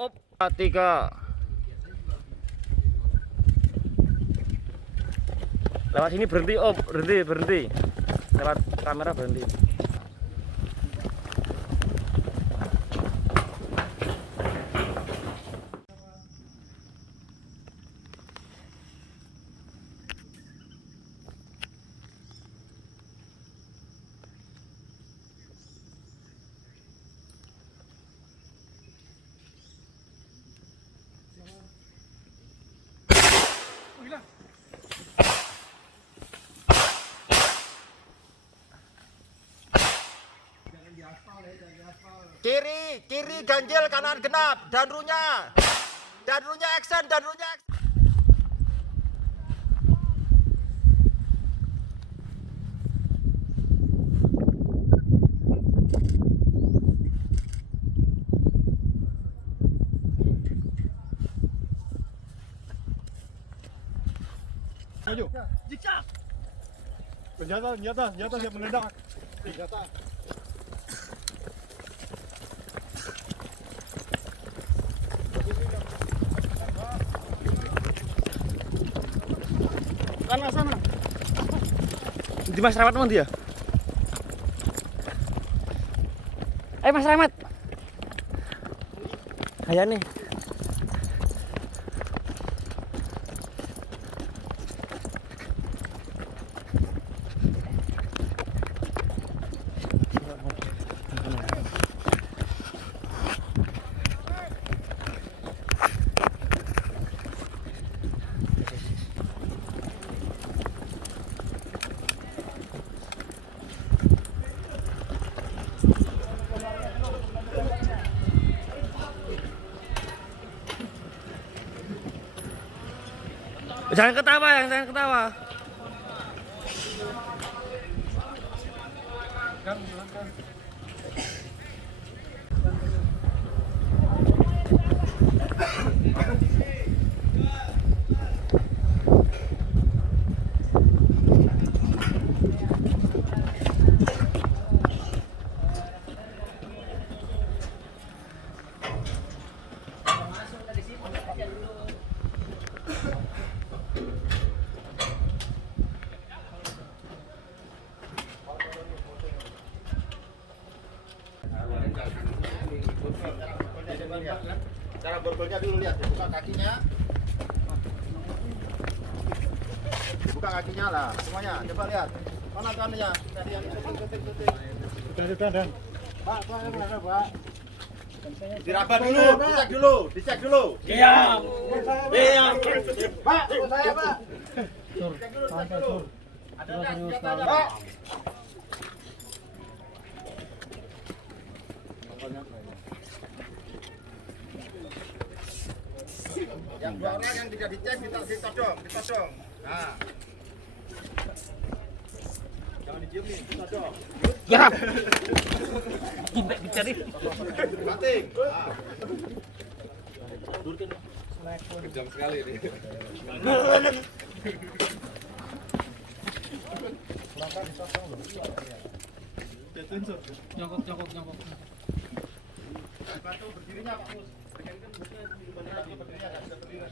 Op, 3. Lewat sini berhenti, Op. Berhenti. Lewat kamera berhenti. Kiri ganjil, kanan genap, dan runya action. Maju. Jika. Senjata siap meledak. Senjata. Sana. Di Mas Rahmat dia. Ayo Mas Rahmat. Ayo nih. Jangan ketawa. Cara borgolnya dulu, lihat, buka kakinya. Buka kakinya lah, semuanya. Coba lihat. Mana kakinya? Tadi yang suntik. Dan. Pak. Diraba dulu, dicek dulu. Siap. Pak, saya, Pak. Cek dulu. Ada senjata, Pak. Yang 2 orang yang tidak dicek ditodong. Nah. Jangan dicium nih, ditodong. Ya. Tidak dicari. Banting. Kejam sekali ini. Jongkok. Bantu berdirinya, Pak Mus. Berdirinya nggak bisa berdiri.